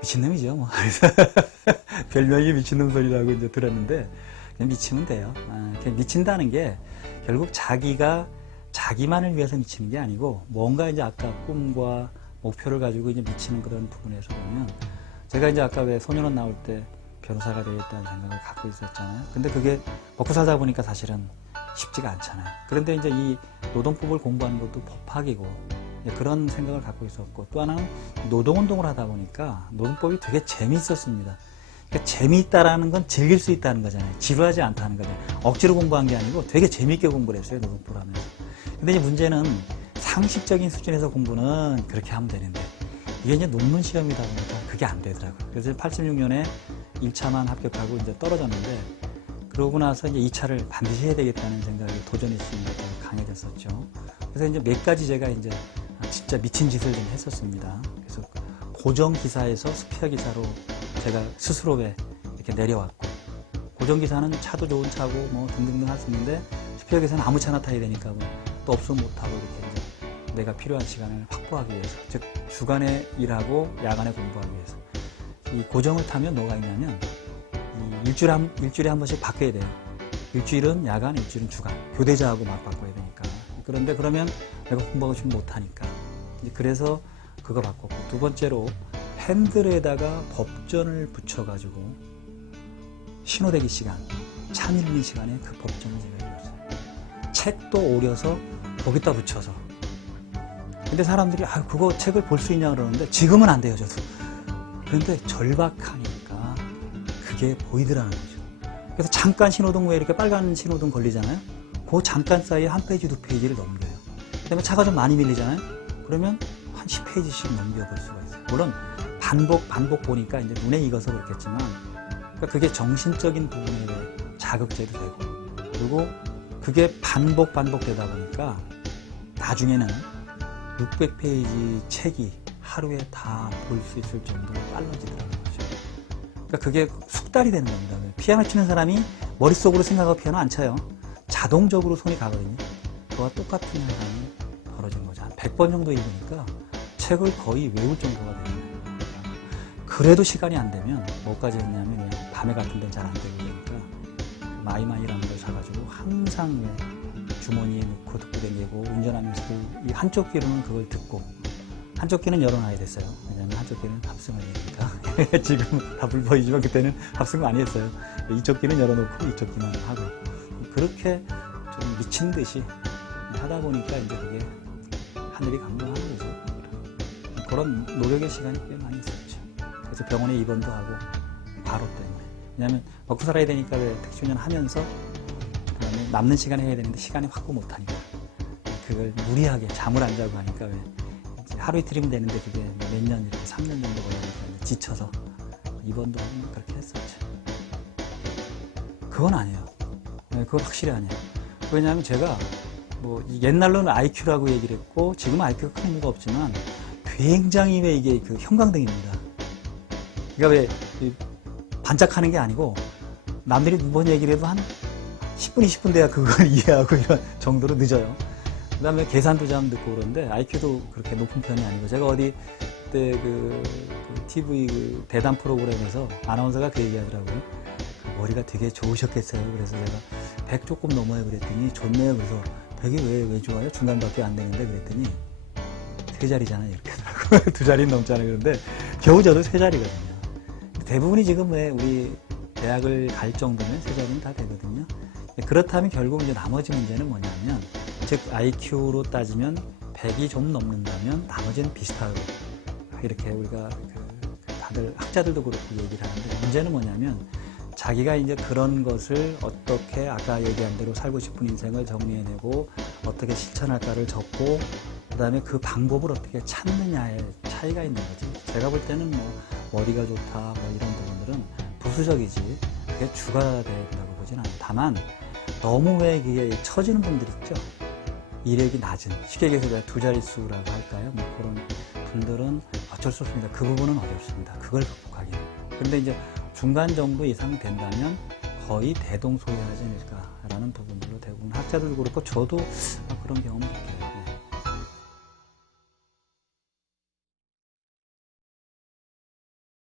미친놈이죠, 뭐. 별명이 미친놈 소리라고 이제 들었는데, 그냥 미치면 돼요. 그냥 미친다는 게 결국 자기가 자기만을 위해서 미치는 게 아니고, 뭔가 이제 아까 꿈과 목표를 가지고 이제 미치는 그런 부분에서 보면, 제가 이제 아까 왜 소년원 나올 때 변호사가 되겠다는 생각을 갖고 있었잖아요. 근데 그게 먹고 살다 보니까 사실은 쉽지가 않잖아요. 그런데 이제 이 노동법을 공부하는 것도 법학이고, 그런 생각을 갖고 있었고, 또 하나는 노동운동을 하다 보니까 노동법이 되게 재미있었습니다. 그러니까 재미있다라는 건 즐길 수 있다는 거잖아요. 지루하지 않다는 거잖아요. 억지로 공부한 게 아니고 되게 재미있게 공부를 했어요, 노동법을 하면서. 근데 이제 문제는 상식적인 수준에서 공부는 그렇게 하면 되는데, 이게 이제 논문 시험이다 보니까 그게 안 되더라고요. 그래서 86년에 1차만 합격하고 이제 떨어졌는데, 그러고 나서 이제 2차를 반드시 해야 되겠다는 생각이 도전의식이 강해졌었죠. 그래서 이제 몇 가지 제가 이제 진짜 미친 짓을 좀 했었습니다. 그래서 고정기사에서 스페어기사로 제가 스스로 이렇게 내려왔고, 고정기사는 차도 좋은 차고 뭐 등등등 할 수 있는데, 스페어기사는 아무 차나 타야 되니까 또 없으면 못하고 이렇게 이제 내가 필요한 시간을 확보하기 위해서, 즉 주간에 일하고 야간에 공부하기 위해서. 이 고정을 타면 뭐가 있냐면, 일주일에 한 번씩 바뀌어야 돼요. 일주일은 야간, 일주일은 주간. 교대자하고 막 바꿔야 되니까. 그런데 그러면 내가 공부하고 싶으면 못하니까. 그래서 그거 바꿨고, 두 번째로 핸들에다가 법전을 붙여가지고 신호대기 시간, 차 밀리는 시간에 그 법전을 제가 읽었어요. 책도 오려서 거기다 붙여서. 근데 사람들이 그거 책을 볼 수 있냐 그러는데 지금은 안 돼요, 저도. 그런데 절박하니까 그게 보이더라는 거죠. 그래서 잠깐 신호등 왜 이렇게 빨간 신호등 걸리잖아요. 그 잠깐 사이에 한 페이지, 두 페이지를 넘겨요. 그다음에 차가 좀 많이 밀리잖아요. 그러면 한 10페이지씩 넘겨볼 수가 있어요. 물론 반복 보니까 이제 눈에 익어서 그렇겠지만, 그러니까 그게 정신적인 부분에 자극제도 되고, 그리고 그게 반복되다 보니까 나중에는 600페이지 책이 하루에 다 볼 수 있을 정도로 빨라지더라는 거죠. 그러니까 그게 숙달이 되는 겁니다. 피아노 치는 사람이 머릿속으로 생각하고 피아노 안 쳐요. 자동적으로 손이 가거든요. 그와 똑같은 현상이 벌어진 거죠. 한 100번 정도 읽으니까 책을 거의 외울 정도가 되는 거예요. 그래도 시간이 안 되면 뭐까지 했냐면, 밤에 같은 데는 잘 안 되고 그러니까 마이마이라는 걸 사가지고 항상 주머니에 넣고 듣고 다니고, 운전하면서 이 한쪽 귀로는 그걸 듣고, 한쪽 귀는 열어놔야 됐어요. 왜냐면 한쪽 귀는 합승을 해야 되니까. 지금 다 불보이지만 그때는 합승 많이 했어요. 이쪽 귀는 열어놓고 이쪽 귀만 하고. 그렇게 좀 미친 듯이 하다 보니까 이제 그게 하늘이 감동하는 거죠. 그런 노력의 시간이 꽤 많이 있었죠. 그래서 병원에 입원도 하고, 바로 때문에. 왜냐면 먹고 살아야 되니까 택시운전 하면서 그다음에 남는 시간에 해야 되는데 시간이 확보 못 하니까 그걸 무리하게 잠을 안 자고 하니까 하루 이틀이면 되는데 그게 몇 년, 이렇게 3년 정도 걸리니까 지쳐서 입원도 하고 그렇게 했었죠. 그건 아니에요. 그건 확실히 아니에요. 왜냐하면 제가 뭐 옛날로는 IQ라고 얘기를 했고, 지금 IQ가 큰 의미가 없지만 굉장히 이게 그 형광등입니다. 그러니까 왜 반짝하는 게 아니고, 남들이 두번 얘기를 해도 한 10분, 20분 돼야 그걸 이해하고 이런 정도로 늦어요. 그 다음에 계산도 잘 듣고 그러는데, IQ도 그렇게 높은 편이 아니고, 제가 어디 그때 그 TV 대담 프로그램에서 아나운서가 그 얘기 하더라고요. 머리가 되게 좋으셨겠어요. 그래서 제가 100 조금 넘어요 그랬더니, 좋네요. 그래서 100이 왜 좋아요? 중간밖에 안 되는데 그랬더니, 3자리잖아요. 이렇게 하더라고요. 2자리는 넘잖아요. 그런데 겨우 저도 3자리거든요. 대부분이 지금 왜 우리 대학을 갈 정도면 3자리는 다 되거든요. 그렇다면 결국 이제 나머지 문제는 뭐냐면, 즉 IQ로 따지면 100이 좀 넘는다면 나머지는 비슷하고, 이렇게 우리가 다들 학자들도 그렇게 얘기를 하는데, 문제는 뭐냐면 자기가 이제 그런 것을 어떻게 아까 얘기한 대로 살고 싶은 인생을 정리해내고 어떻게 실천할까를 적고, 그 다음에 그 방법을 어떻게 찾느냐에 차이가 있는 거지. 제가 볼 때는 뭐 머리가 좋다 뭐 이런 부분들은 부수적이지, 그게 주가 된다고 보진 않아요. 다만 너무 왜 이게 처지는 분들 있죠. 이력이 낮은, 쉽게 얘기해서 2자릿수라고 할까요? 뭐 그런 분들은 어쩔 수 없습니다. 그 부분은 어렵습니다. 그걸 극복하기는. 근데 이제 중간 정도 이상 된다면 거의 대동소이하지 않을까라는 부분들로 대부분 학자들도 그렇고 저도 그런 경험이 있겠죠.